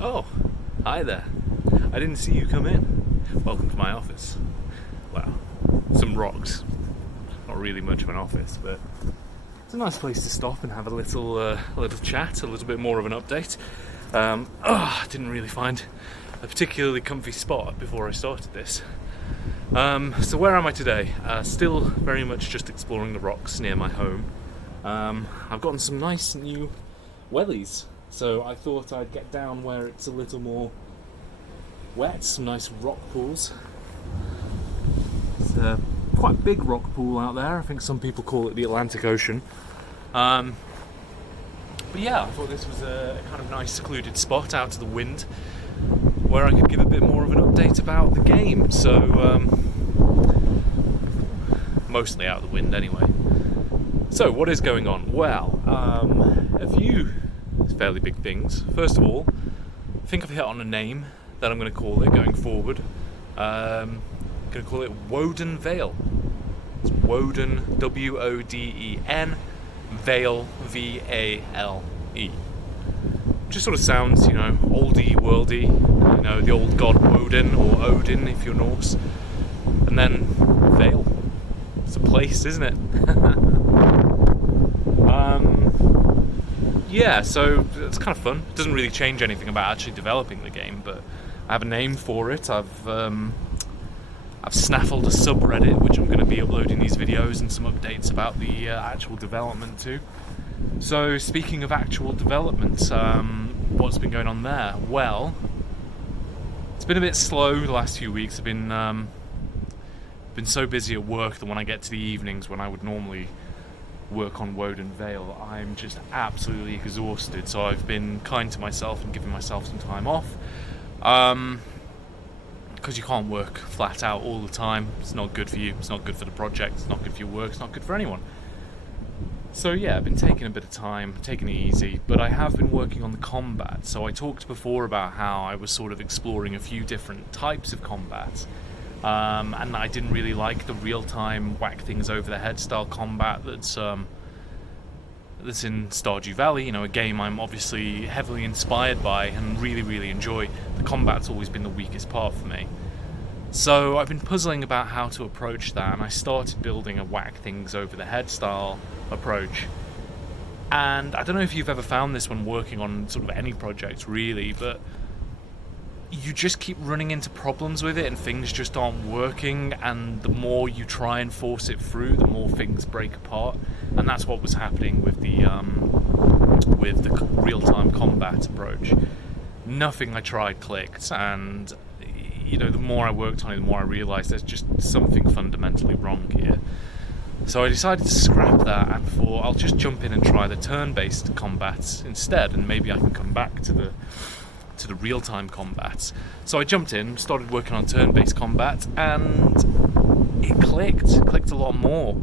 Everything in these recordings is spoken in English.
Oh, hi there. I didn't see you come in. Welcome to my office. Well, some rocks. Not really much of an office, but it's a nice place to stop and have a little chat, a little bit more of an update. I didn't really find a particularly comfy spot before I started this. So where am I today? Still very much just exploring the rocks near my home. I've gotten some nice new wellies, so I thought I'd get down where it's a little more wet, some nice rock pools. It's a quite big rock pool out there. I think some people call it the Atlantic Ocean. But yeah, I thought this was a kind of nice secluded spot out to the wind where I could give a bit more of an update about the game. So mostly out of the wind anyway. So what is going on? Well, a few fairly big things. First of all, I think I've hit on a name that I'm going to call it going forward. I'm going to call it Woden Vale. It's Woden, W-O-D-E-N, Vale, V-A-L-E. Just sort of sounds, oldie worldy, the old god Woden, or Odin if you're Norse. And then Vale. It's a place, isn't it? Yeah, so it's kind of fun. It doesn't really change anything about actually developing the game, but I have a name for it. I've snaffled a subreddit which I'm going to be uploading these videos and some updates about the actual development too. So speaking of actual development, what's been going on there? Well, it's been a bit slow the last few weeks. I've been so busy at work that when I get to the evenings when I would normally work on Woden Vale, I'm just absolutely exhausted. So I've been kind to myself and giving myself some time off. Because you can't work flat out all the time. It's not good for you, it's not good for the project, it's not good for your work, it's not good for anyone. So yeah, I've been taking a bit of time, taking it easy, but I have been working on the combat. So I talked before about how I was sort of exploring a few different types of combat, and I didn't really like the real-time whack things over the head style combat that's in Stardew Valley, a game I'm obviously heavily inspired by and really, really enjoy. The combat's always been the weakest part for me. So I've been puzzling about how to approach that, and I started building a whack things over the head style approach. And I don't know if you've ever found this when working on sort of any project really, but you just keep running into problems with it and things just aren't working, and the more you try and force it through, the more things break apart. And that's what was happening with the real-time combat approach. Nothing I tried clicked, and the more I worked on it, the more I realised there's just something fundamentally wrong here. So I decided to scrap that and thought I'll just jump in and try the turn-based combat instead, and maybe I can come back to the real-time combats. So I jumped in, started working on turn-based combat, and it clicked a lot more.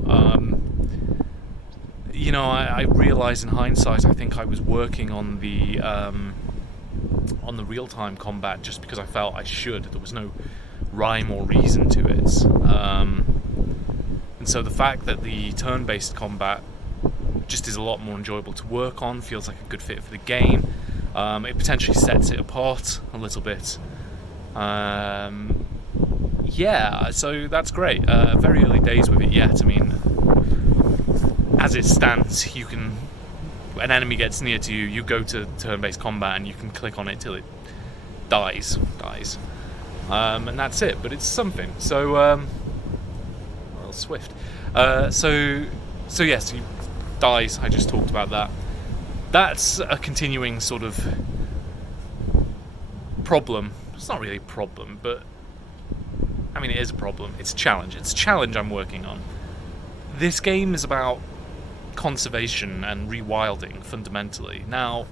I realised in hindsight, I think I was working on the real-time combat just because I felt I should. There was no rhyme or reason to it. And so the fact that the turn-based combat just is a lot more enjoyable to work on, feels like a good fit for the game. It potentially sets it apart a little bit. Yeah, so that's great. Very early days with it yet. I mean, as it stands, an enemy gets near to you, you go to turn-based combat and you can click on it till it dies. And that's it, but it's something. So, well, swift. So yes, he dies. I just talked about that. That's a continuing sort of problem. It's not really a problem, but I mean, it is a problem. It's a challenge. It's a challenge I'm working on. This game is about conservation and rewilding, fundamentally. Now,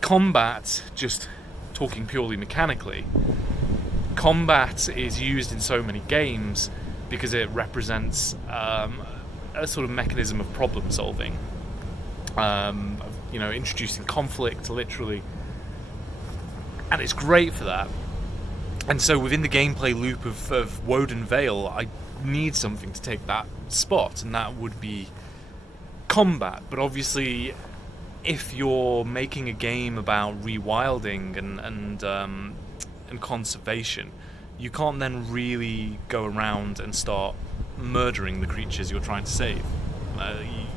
combat, just talking purely mechanically, combat is used in so many games because it represents a sort of mechanism of problem solving. Introducing conflict, literally. And it's great for that. And so within the gameplay loop of Woden Vale, I need something to take that spot, and that would be combat. But obviously, if you're making a game about rewilding and conservation, you can't then really go around and start murdering the creatures you're trying to save.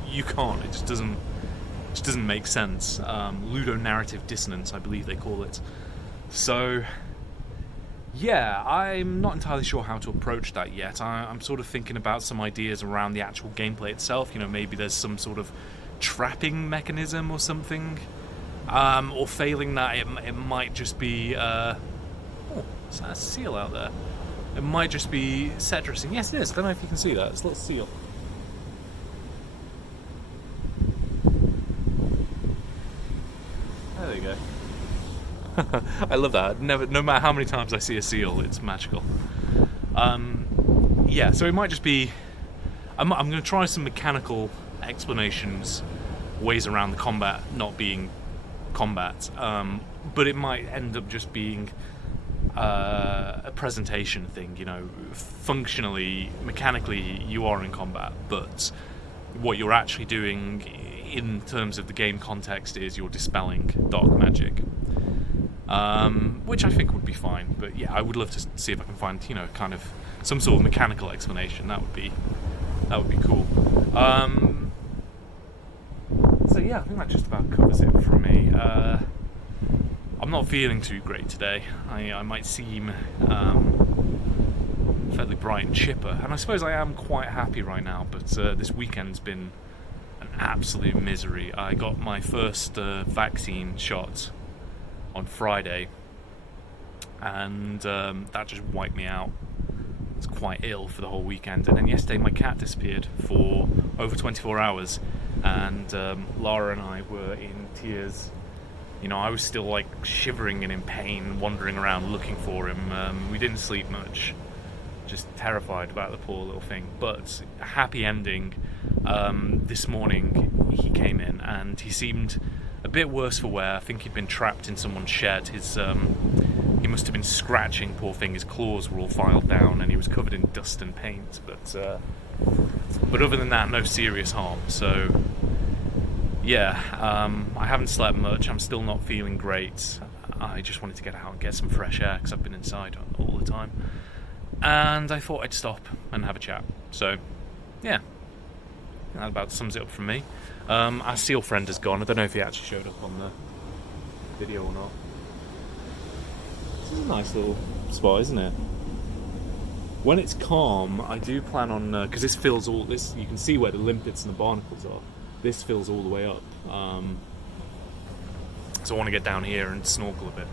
You can't. It just doesn't make sense. Ludonarrative dissonance, I believe they call it. So, yeah, I'm not entirely sure how to approach that yet. I'm sort of thinking about some ideas around the actual gameplay itself. You know, maybe there's some sort of trapping mechanism or something. Or failing that, it might just be... oh, is that a seal out there? It might just be set dressing. Yes, it is. I don't know if you can see that. It's a little seal. There you go. I love that. No matter how many times I see a seal, it's magical. Yeah, so it might just be... I'm going to try some mechanical explanations, ways around the combat not being combat, but it might end up just being a presentation thing. You know, functionally, mechanically, you are in combat, but what you're actually doing in terms of the game context is you're dispelling dark magic, which I think would be fine. But yeah, I would love to see if I can find, you know, kind of some sort of mechanical explanation. That would be cool. So yeah, I think that just about covers it from me. I'm not feeling too great today. I might seem fairly bright and chipper, and I suppose I am quite happy right now, but this weekend's been an absolute misery. I got my first vaccine shot on Friday, and that just wiped me out. I was quite ill for the whole weekend, and then yesterday my cat disappeared for over 24 hours, and Lara and I were in tears. You know, I was still like shivering and in pain, wandering around looking for him. We didn't sleep much, just terrified about the poor little thing. But a happy ending. This morning he came in and he seemed a bit worse for wear. I think he'd been trapped in someone's shed. He must have been scratching, poor thing. His claws were all filed down and he was covered in dust and paint. But other than that, no serious harm. So yeah, I haven't slept much. I'm still not feeling great. I just wanted to get out and get some fresh air because I've been inside all the time. And I thought I'd stop and have a chat. So, yeah, that about sums it up from me. Our seal friend is gone. I don't know if he actually showed up on the video or not. This is a nice little spot, isn't it? When it's calm, I do plan on... because this fills all... this. You can see where the limpets and the barnacles are. This fills all the way up. So I want to get down here and snorkel a bit.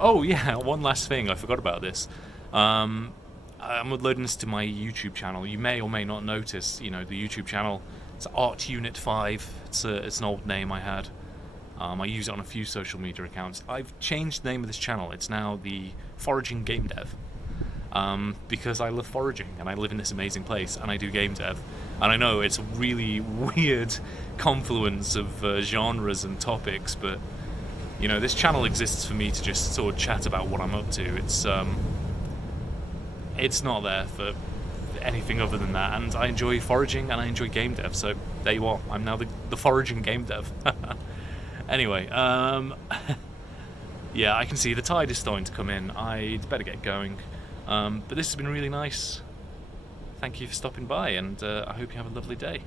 Oh yeah, one last thing. I forgot about this. I'm uploading this to my YouTube channel. You may or may not notice, you know, the YouTube channel. It's Art Unit 5. It's an old name I had. I use it on a few social media accounts. I've changed the name of this channel. It's now the Foraging Game Dev. Because I love foraging and I live in this amazing place and I do game dev. And I know it's a really weird confluence of genres and topics, but you know, this channel exists for me to just sort of chat about what I'm up to. It's not there for anything other than that, and I enjoy foraging and I enjoy game dev, so there you are. I'm now the foraging game dev. Anyway, yeah, I can see the tide is starting to come in. I'd better get going. But this has been really nice. Thank you for stopping by, and I hope you have a lovely day.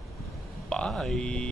Bye.